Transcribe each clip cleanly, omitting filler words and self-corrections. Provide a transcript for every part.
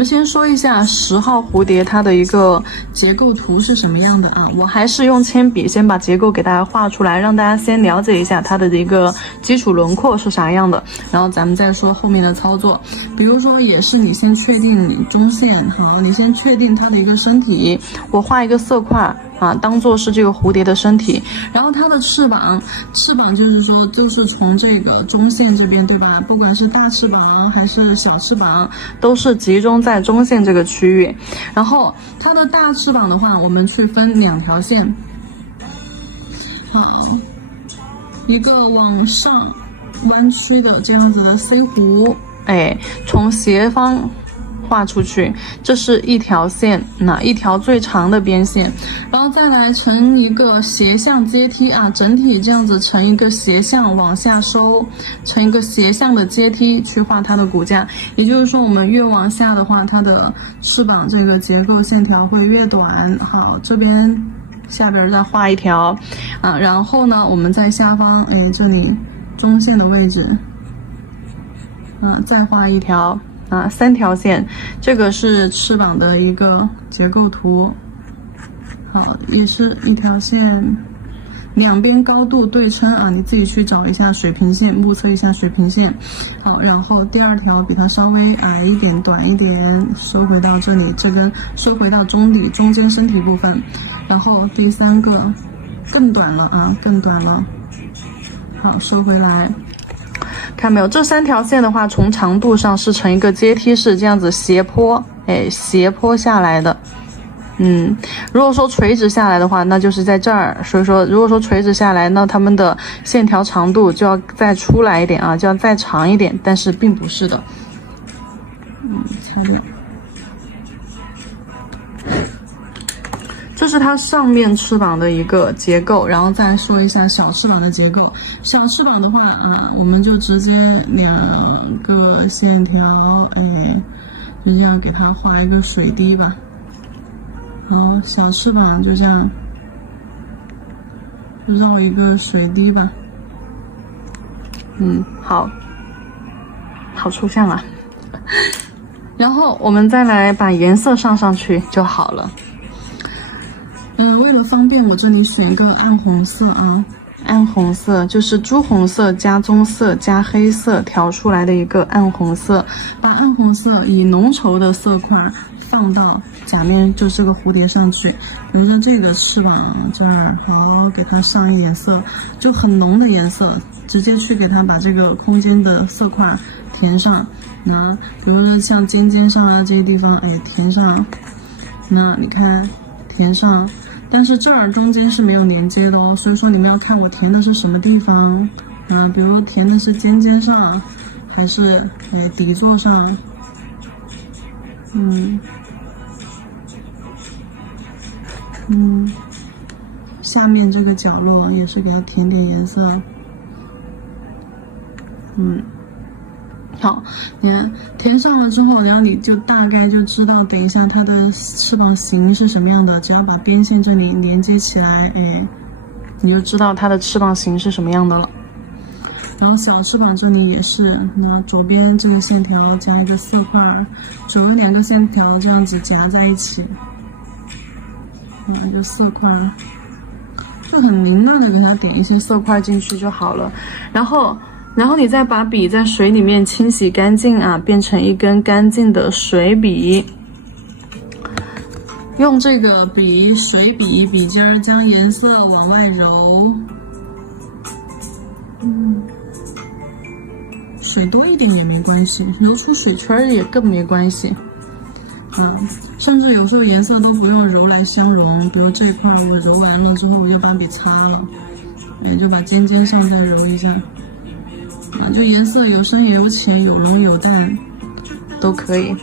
我们先说一下10号蝴蝶它的一个结构图是什么样的啊？我还是用铅笔先把结构给大家画出来，让大家先了解一下它的一个基础轮廓是啥样的，然后咱们再说后面的操作。比如说也是你先确定你中线，好，你先确定它的一个身体，我画一个色块啊，当做是这个蝴蝶的身体，然后它的翅膀就是说就是从这个中线这边，对吧？不管是大翅膀还是小翅膀，都是集中在中线这个区域。然后它的大翅膀的话，我们去分2条线，好，一个往上弯曲的这样子的 C 弧，哎，从斜方画出去，这是一条线，那一条最长的边线，然后再来成一个斜向阶梯啊，整体这样子成一个斜向往下收，成一个斜向的阶梯去画它的骨架。也就是说，我们越往下的话，它的翅膀这个结构线条会越短。好，这边下边再画一条啊，然后呢，我们在下方，哎，这里中线的位置，再画一条。3条线，这个是翅膀的一个结构图。好，也是一条线，两边高度对称啊，你自己去找一下水平线，目测一下水平线。好，然后第2条比它稍微矮一点、短一点，收回到这里，这根收回到中间身体部分。然后第3个更短了啊，更短了。好，收回来。看没有，这3条线的话，从长度上是成一个阶梯式这样子斜坡，哎，斜坡下来的。如果说垂直下来的话，那就是在这儿。所以说，如果说垂直下来，那它们的线条长度就要再出来一点啊，就要再长一点，但是并不是的。擦掉。这是它上面翅膀的一个结构，然后再说一下小翅膀的结构。小翅膀的话啊，我们就直接2个线条，哎，就这样给它画一个水滴吧。好，小翅膀就这样绕一个水滴吧。好抽象啊。然后我们再来把颜色上去就好了。为了方便，我这里选个暗红色啊，暗红色就是朱红色加棕色加黑色调出来的一个暗红色。把暗红色以浓稠的色块放到假面，就这个蝴蝶上去。比如说这个翅膀这儿，好，给它上一点色，就很浓的颜色，直接去给它把这个空间的色块填上。那比如说像尖尖上啊这些地方，哎，填上。那你看，填上。但是这儿中间是没有连接的哦，所以说你们要看我填的是什么地方，比如说填的是尖尖上，还是底座上，下面这个角落也是给它填点颜色，好，你看填上了之后，然后你就大概就知道，等一下它的翅膀形是什么样的。只要把边线这里连接起来，哎，你就知道它的翅膀形是什么样的了。然后小翅膀这里也是，那左边这个线条加一个色块，左右2个线条这样子夹在一起，一个色块，就很凌乱的给它点一些色块进去就好了。然后你再把笔在水里面清洗干净啊，变成一根干净的水笔。用这个水笔尖儿将颜色往外揉，水多一点也没关系，揉出水圈也更没关系。甚至有时候颜色都不用揉来相融，比如这一块我揉完了之后，我就把笔擦了，也就把尖尖上再揉一下。就颜色有深有浅，有浓有淡，都可以。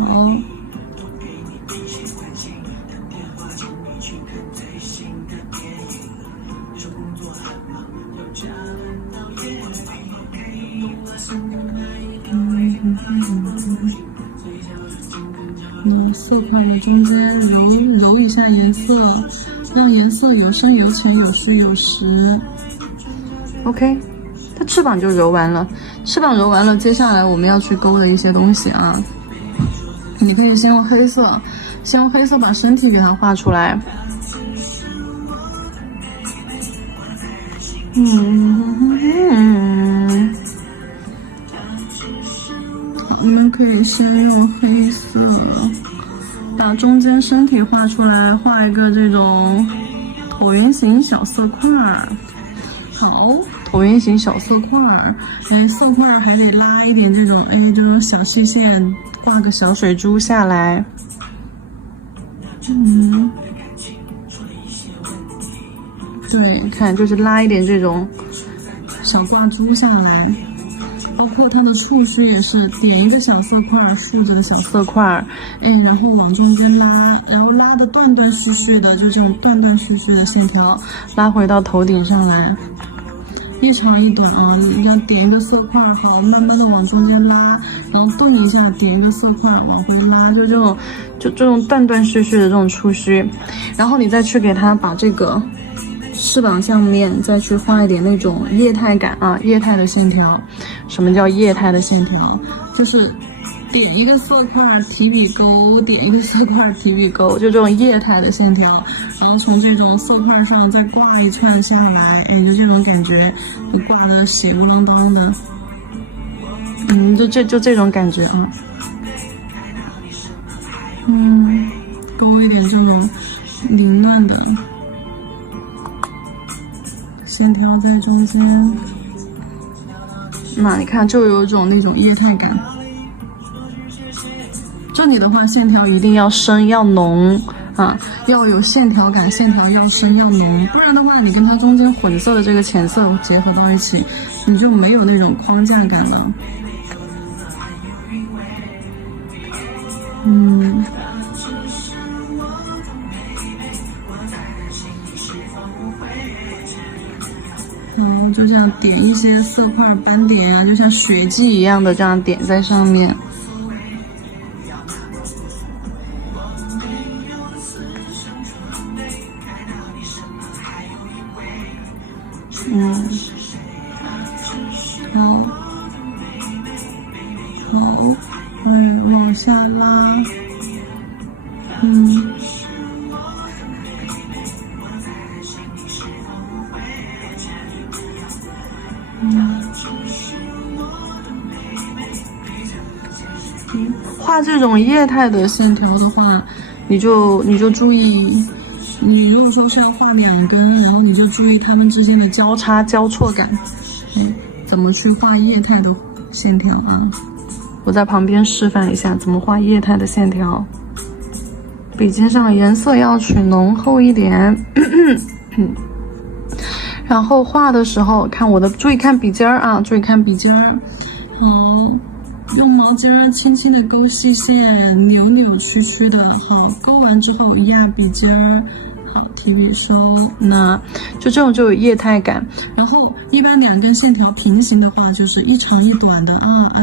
好。色块的中间揉一下颜色，让颜色有深有浅，有虚有实。OK， 它翅膀就揉完了，翅膀揉完了，接下来我们要去勾的一些东西啊，你可以先用黑色，把身体给它画出来。好，我们可以先用黑色把中间身体画出来，画一个这种椭圆形小色块儿。好，椭圆形小色块儿，色块儿还得拉一点这种这种小细线，画个小水珠下来。对，看就是拉一点这种小挂珠下来，包括它的触须也是点一个小色块，竖着的小色块，然后往中间拉，然后拉的断断续续的，就这种断断续续的线条拉回到头顶上来，一长一短啊，要点一个色块，好，慢慢的往中间拉，然后顿一下，点一个色块往回拉，就这种断断续续的这种触须，然后你再去给它把这个翅膀上面再去画一点那种液态感啊，液态的线条。什么叫液态的线条？就是点一个色块提笔勾，点一个色块提笔勾，就这种液态的线条，然后从这种色块上再挂一串下来，就这种感觉，就挂的血乌啷当的，就这种感觉啊，勾一点这种凌乱的线条在中间，那你看就有一种那种液态感。这里的话，线条一定要深要浓啊，要有线条感，线条要深要浓，不然的话，你跟它中间混色的这个浅色结合到一起，你就没有那种框架感了。就这样点一些色块斑点啊，就像血迹一样的这样点在上面。好，往下拉，画这种液态的线条的话，你就注意，你如果说是要画两根，然后你就注意它们之间的交叉交错感，怎么去画液态的线条啊？我在旁边示范一下怎么画液态的线条。笔尖上颜色要取浓厚一点，然后画的时候看我的，注意看笔尖儿啊，注意看笔尖儿，好，用毛尖轻轻的勾细线，扭扭曲曲的，好，勾完之后压笔尖儿。好，提笔收，那就这种就有液态感。然后一般两根线条平行的话，就是一长一短的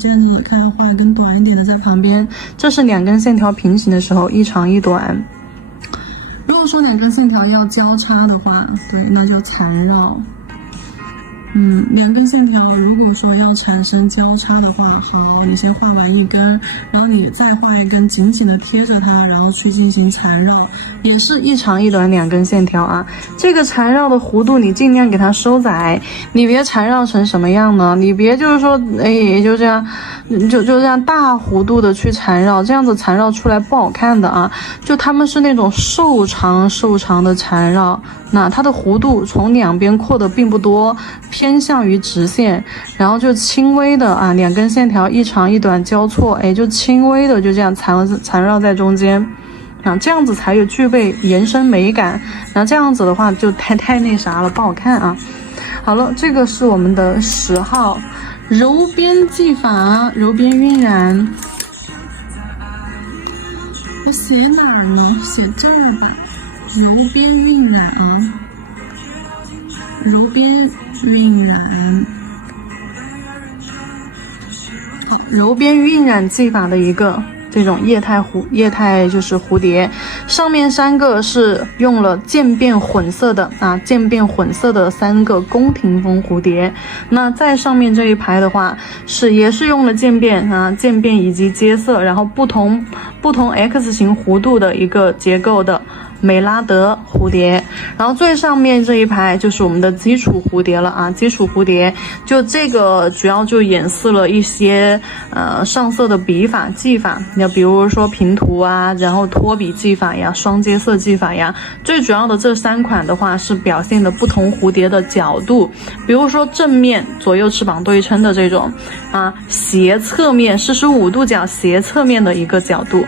这样子，看画一根短一点的在旁边，这是两根线条平行的时候一长一短。如果说两根线条要交叉的话，对，那就缠绕。两根线条如果说要产生交叉的话，好，你先画完一根，然后你再画一根，紧紧的贴着它，然后去进行缠绕，也是一长一短两根线条啊。这个缠绕的弧度你尽量给它收窄，你别缠绕成什么样呢？你别就是说，就这样，就这样大弧度的去缠绕，这样子缠绕出来不好看的啊。就他们是那种瘦长的缠绕，那它的弧度从两边扩的并不多，偏向于直线，然后就轻微的两根线条一长一短交错，就轻微的就这样缠绕在中间，这样子才有具备延伸美感。然后这样子的话就太那啥了，不好看啊。好了，这个是我们的10号揉边技法，揉边晕染。我写哪儿呢？写这儿吧。揉边晕染啊，揉边晕染。好，揉边晕染技法的一个这种液态就是蝴蝶上面3个是用了渐变混色的渐变混色的3个宫廷风蝴蝶。那在上面这一排的话，也是用了渐变以及接色，然后不同 X 型弧度的一个结构的美拉德蝴蝶。然后最上面这一排就是我们的基础蝴蝶了基础蝴蝶就这个主要就演示了一些上色的笔法技法，要比如说平涂然后脱笔技法呀，双接色技法呀。最主要的这3款的话是表现的不同蝴蝶的角度，比如说正面左右翅膀对称的这种斜侧面45度角斜侧面的一个角度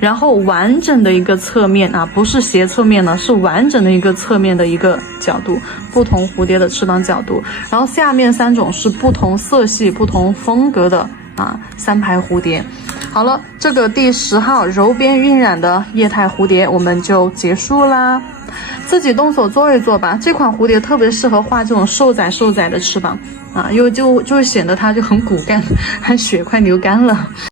然后完整的一个侧面不是斜侧面呢，是完整的一个侧面的一个角度，不同蝴蝶的翅膀角度。然后下面3种是不同色系不同风格的3排蝴蝶。好了，这个第10号柔边晕染的液态蝴蝶我们就结束啦。自己动手做一做吧，这款蝴蝶特别适合画这种瘦窄的翅膀因为就显得它就很骨干，血快流干了。